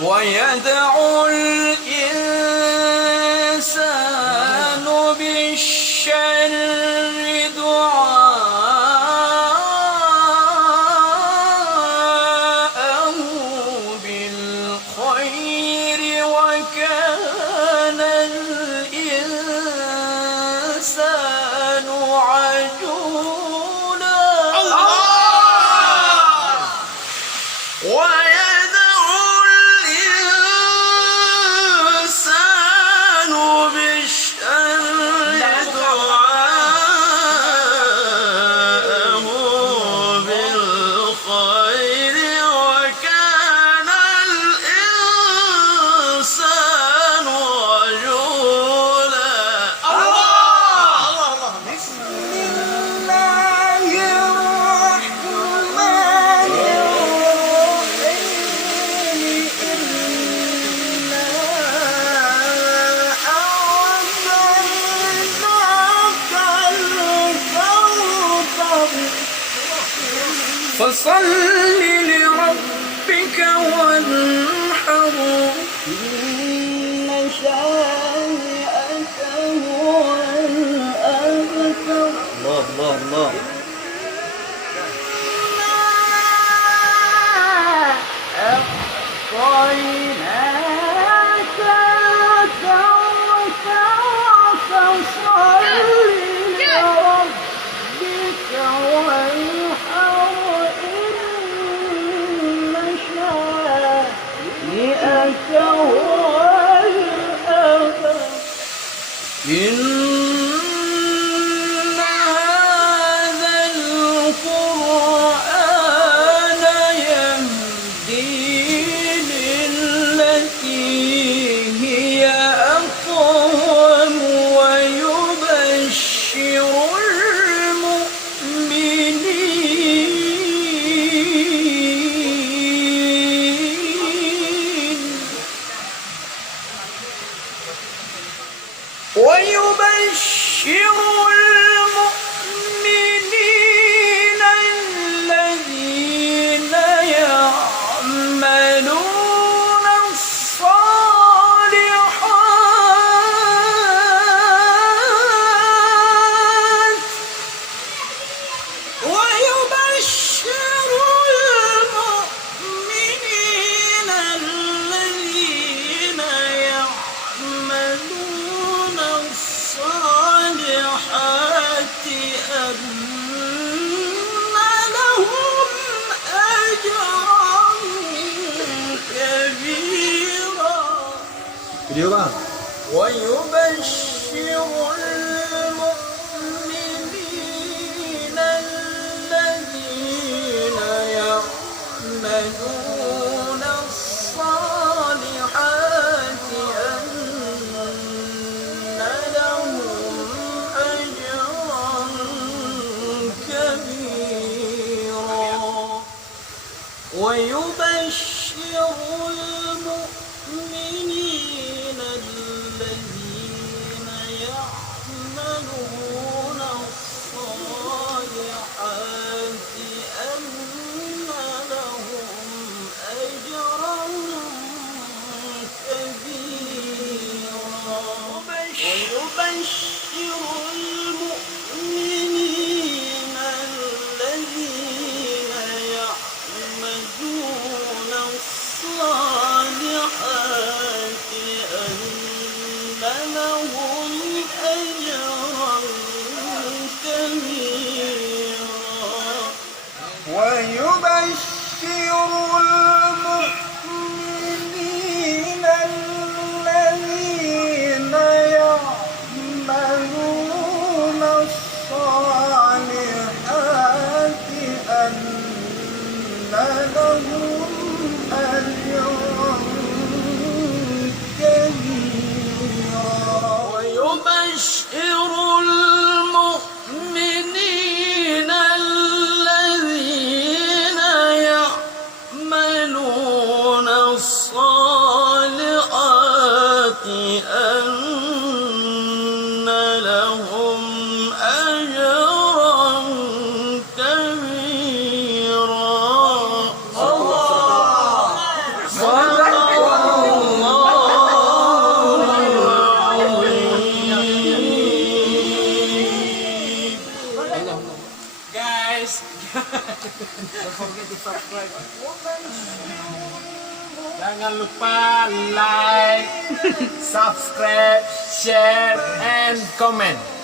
ويدعو الإنسان بالشر دعاءه بالخير وكان الإنسان عجولا. فصل لربك وانحر إن شانئك هو الأبتر. الله الله الله. أعطيناك الكوثر فصل لربك وانحر إن شانئك هو الأبتر. إن هذا القرآن يهدي للتي هي أقوم ويبشر المؤمنين الذين يعملون الصالحات ويبشر المؤمنين الذين يعملون الصالحات أن لهم أجرا كبيرا. ويبشر المؤمنين الذين يعملون الصالحات أن لهم أجرا كبيرا. ويبشر المؤمنين الذين يعملون الصالحات أن لهم أجرا كبيرا. ويبشر المؤمنين الذين يعملون الصالحات أن لهم أجرا كبيرا. ويبشر المؤمنين الذين يعملون الصالحات أن لهم أجرا كبيرا. ويبشر المؤمنين الذين يعملون الصالحات أن لهم أجرا كبيرا. الله. Don't forget to subscribe. Jangan lupa like, subscribe, share, and comment.